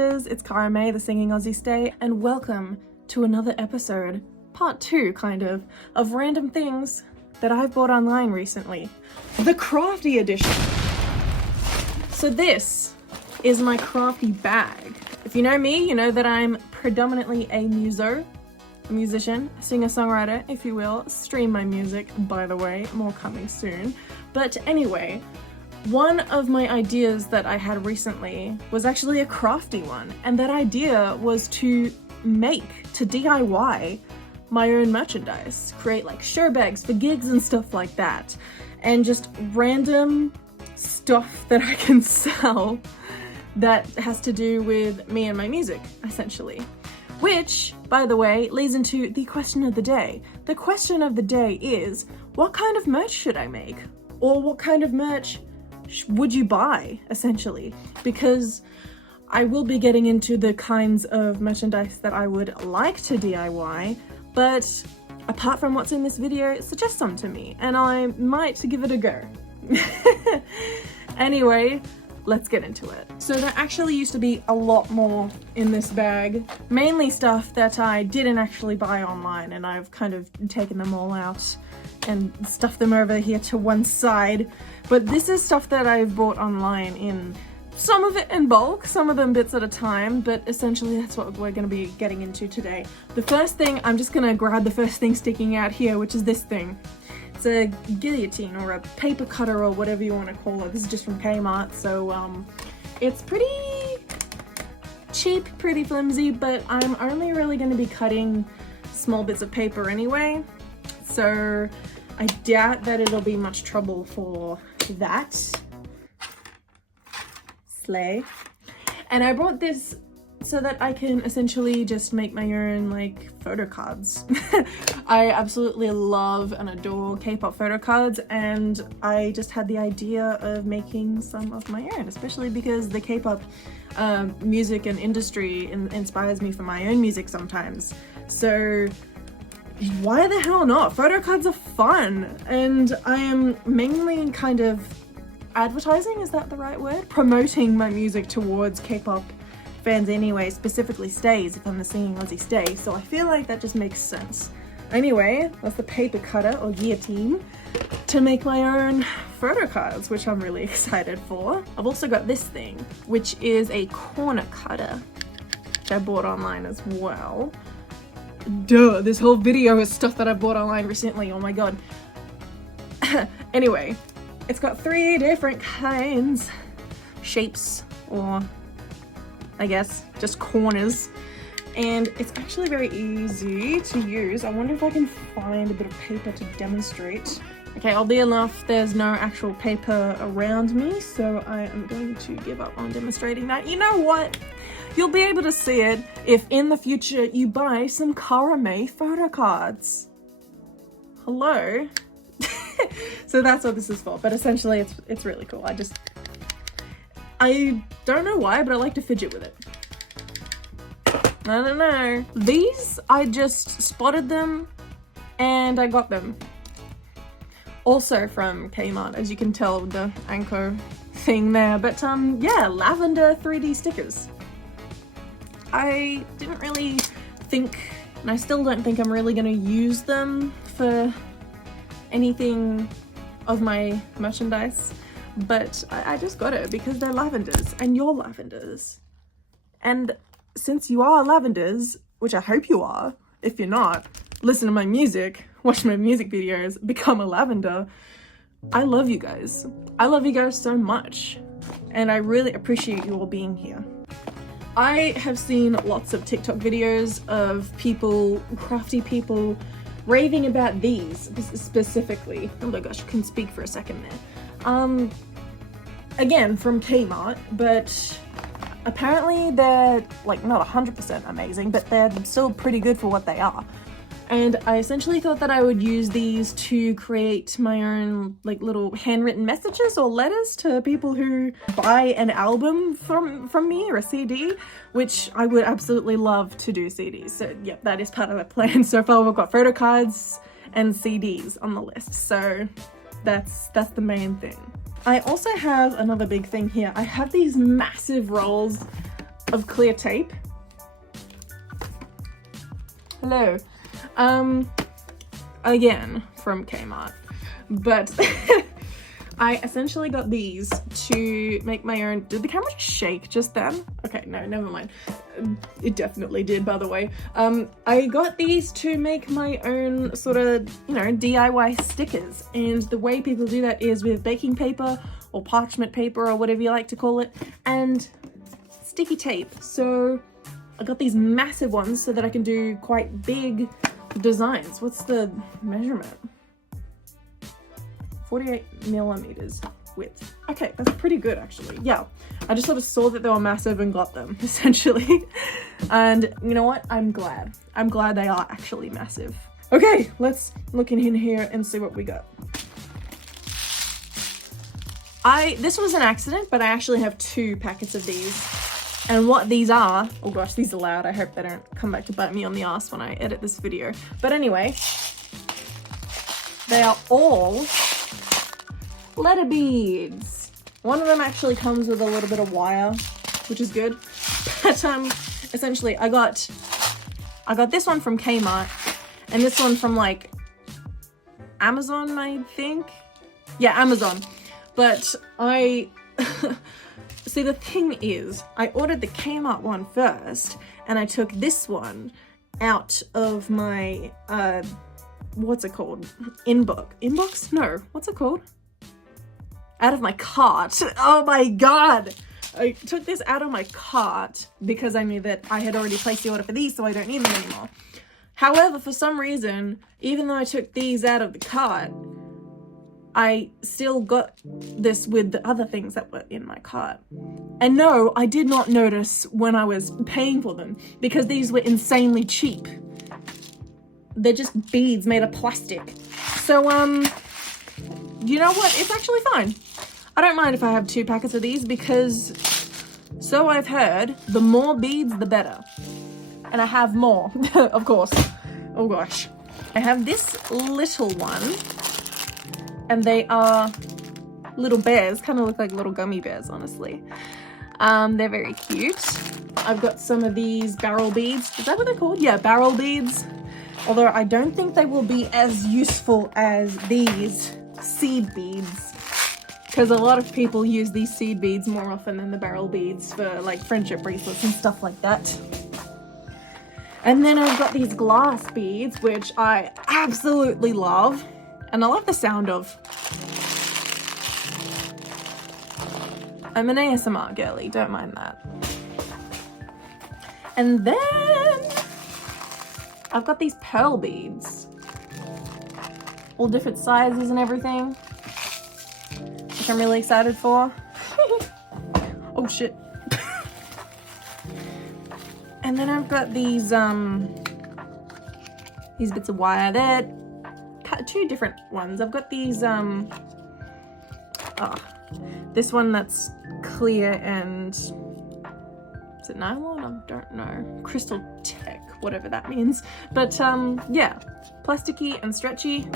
Lavenders, it's Cara May, the singing Aussie stay, and welcome to another episode, part 2 kind of random things that I've bought online recently. The crafty edition. So this is my crafty bag. If you know me, you know that I'm predominantly a musician, singer-songwriter, if you will. Stream my music, by the way, more coming soon. But anyway, one of my ideas that I had recently was actually a crafty one, and that idea was to DIY my own merchandise, create like show bags for gigs and stuff like that, and just random stuff that I can sell that has to do with me and my music, essentially. Which, by the way, leads into the question of the day. The question of the day is, what kind of merch should I make? Or what kind of merch would you buy, essentially? Because I will be getting into the kinds of merchandise that I would like to DIY, but apart from what's in this video, suggest some to me, and I might give it a go. Anyway, let's get into it. So there actually used to be a lot more in this bag, mainly stuff that I didn't actually buy online, and I've kind of taken them all out and stuffed them over here to one side. But this is stuff that I've bought online, in some of it in bulk, some of them bits at a time, but essentially that's what we're going to be getting into today. The first thing, I'm just going to grab the first thing sticking out here, which is this thing. It's a guillotine or a paper cutter or whatever you want to call it. This is just from Kmart, so it's pretty cheap, pretty flimsy, but I'm only really going to be cutting small bits of paper anyway, so I doubt that it'll be much trouble for that. Slay. And I brought this so that I can essentially just make my own like photo cards. I absolutely love and adore K-pop photo cards, and I just had the idea of making some of my own, especially because the K-pop music and industry inspires me for my own music sometimes. So why the hell not? Photo cards are fun, and I am mainly kind of advertising, is that the right word? Promoting my music towards K-pop fans anyway, specifically stays if I'm the singing Aussie stay, so I feel like that just makes sense. Anyway, that's the paper cutter or guillotine to make my own photo cards, which I'm really excited for. I've also got this thing, which is a corner cutter that I bought online as well. Duh, this whole video is stuff that I bought online recently, oh my god. Anyway, it's got 3 different kinds, shapes, or I guess just corners, and it's actually very easy to use. I wonder if I can find a bit of paper to demonstrate. Okay, oddly enough, there's no actual paper around me, so I am going to give up on demonstrating that. You know what? You'll be able to see it if in the future you buy some Cara May photo cards. Hello? So that's what this is for, but essentially it's really cool. I don't know why, but I like to fidget with it. I don't know. These, I just spotted them and I got them. Also from Kmart, as you can tell with the Anko thing there, but yeah, lavender 3D stickers. I didn't really think, and I still don't think I'm really gonna use them for anything of my merchandise, but I just got it because they're Lavenders, and you're Lavenders. And since you are Lavenders, which I hope you are, if you're not, listen to my music, watch my music videos, become a Lavender, I love you guys. I love you guys so much, and I really appreciate you all being here. I have seen lots of TikTok videos of people, crafty people, raving about these specifically. Oh my gosh, I couldn't speak for a second there. Again, from Kmart, but apparently they're like not 100% amazing, but they're still pretty good for what they are. And I essentially thought that I would use these to create my own like little handwritten messages or letters to people who buy an album from me, or a CD, which I would absolutely love to do CDs. So yep, that is part of the plan. So far we've got photo cards and CDs on the list. So that's the main thing. I also have another big thing here. I have these massive rolls of clear tape. Hello. Again, from Kmart. But I essentially got these to make my own. Did the camera just shake just then? Okay, no, never mind. It definitely did, by the way. I got these to make my own sort of, you know, DIY stickers. And the way people do that is with baking paper or parchment paper or whatever you like to call it, and sticky tape. So I got these massive ones so that I can do quite big designs. What's the measurement? 48 millimeters width. Okay, that's pretty good actually. Yeah, I just sort of saw that they were massive and got them essentially. And you know what? I'm glad. I'm glad they are actually massive. Okay, let's look in here and see what we got. This was an accident, but I actually have 2 packets of these. And what these are, oh gosh, these are loud. I hope they don't come back to bite me on the ass when I edit this video. But anyway, they are all letter beads. One of them actually comes with a little bit of wire, which is good. But essentially I got this one from Kmart and this one from like Amazon, I think. Yeah, Amazon. But see, the thing is, I ordered the Kmart one first, and I took this one out of my, what's it called? Inbox? No, what's it called? Out of my cart. Oh my god! I took this out of my cart because I knew that I had already placed the order for these, so I don't need them anymore. However, for some reason, even though I took these out of the cart, I still got this with the other things that were in my cart. And no, I did not notice when I was paying for them because these were insanely cheap. They're just beads made of plastic. So, you know what? It's actually fine. I don't mind if I have 2 packets of these because, so I've heard, the more beads, the better. And I have more, of course. Oh gosh. I have this little one. And they are little bears, kind of look like little gummy bears, honestly. They're very cute. I've got some of these barrel beads. Is that what they're called? Yeah, barrel beads. Although I don't think they will be as useful as these seed beads, because a lot of people use these seed beads more often than the barrel beads for like friendship bracelets and stuff like that. And then I've got these glass beads, which I absolutely love. And I love the sound of. I'm an ASMR girly, don't mind that. And then I've got these pearl beads. All different sizes and everything, which I'm really excited for. Oh shit. And then I've got these bits of wire. They're 2 different ones. I've got these this one that's clear and, is it nylon? I don't know. Crystal tech, whatever that means. But yeah, plasticky and stretchy.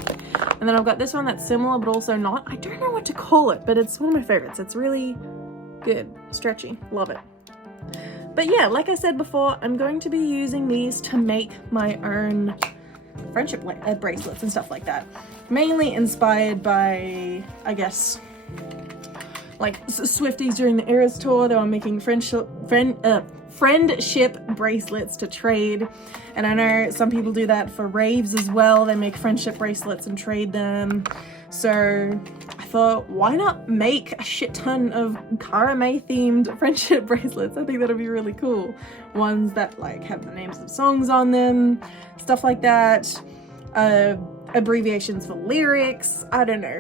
And then I've got this one that's similar but also not. I don't know what to call it, but it's one of my favorites. It's really good, stretchy, love it. But yeah, like I said before, I'm going to be using these to make my own friendship bracelets and stuff like that. Mainly inspired by, I guess, like Swifties during the Eras tour. They were making friendship bracelets to trade. And I know some people do that for raves as well. They make friendship bracelets and trade them. So I thought, why not make a shit ton of Cara May themed friendship bracelets? I think that'd be really cool. Ones that like have the names of songs on them, stuff like that. Abbreviations for lyrics, I don't know.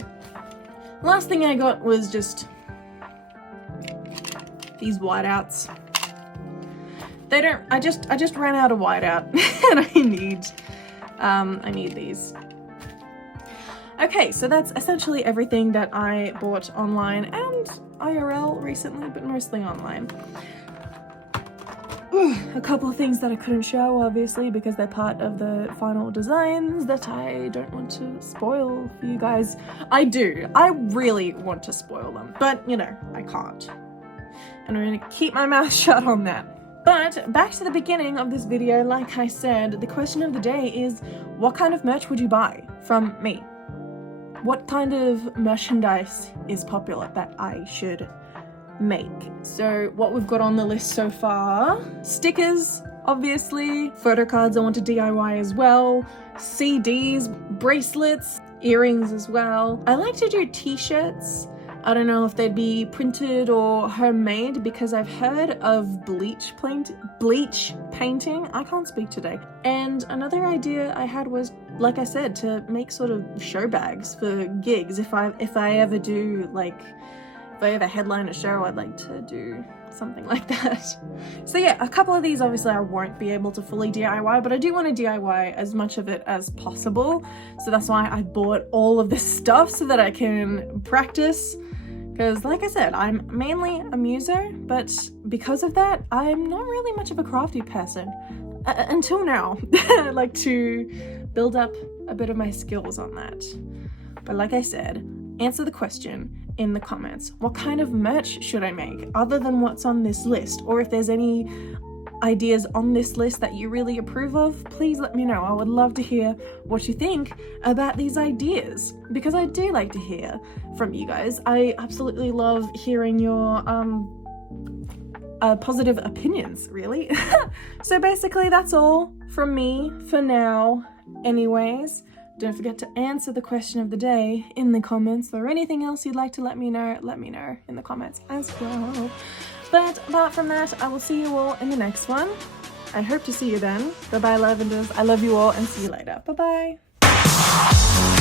Last thing I got was just these whiteouts. They don't, I just ran out of whiteout and I need these. Okay, so that's essentially everything that I bought online and IRL recently, but mostly online. A couple of things that I couldn't show, obviously, because they're part of the final designs that I don't want to spoil for you guys. I do. I really want to spoil them, but, you know, I can't. And I'm going to keep my mouth shut on that. But back to the beginning of this video, like I said, the question of the day is, what kind of merch would you buy from me? What kind of merchandise is popular that I should make? So what we've got on the list so far: stickers, obviously, photo cards I want to DIY as well, CDs, bracelets, earrings as well. I like to do t-shirts. I don't know if they'd be printed or homemade because I've heard of bleach painting. I can't speak today. And another idea I had was, like I said, to make sort of show bags for gigs. If I ever do, like, if I ever headline a show, I'd like to do something like that. So yeah, a couple of these obviously I won't be able to fully DIY, but I do want to DIY as much of it as possible. So that's why I bought all of this stuff, so that I can practice. Because like I said, I'm mainly a muser, but because of that, I'm not really much of a crafty person. Until now. I like to build up a bit of my skills on that. But like I said, answer the question in the comments. What kind of merch should I make other than what's on this list? Or if there's any ideas on this list that you really approve of, please let me know. I would love to hear what you think about these ideas, because I do like to hear from you guys. I absolutely love hearing your positive opinions, really. So basically that's all from me for now. Anyways, don't forget to answer the question of the day in the comments, or anything else you'd like to let me know in the comments as well. But apart from that, I will see you all in the next one. I hope to see you then. Bye bye, Lavenders. I love you all, and see you later. Bye bye.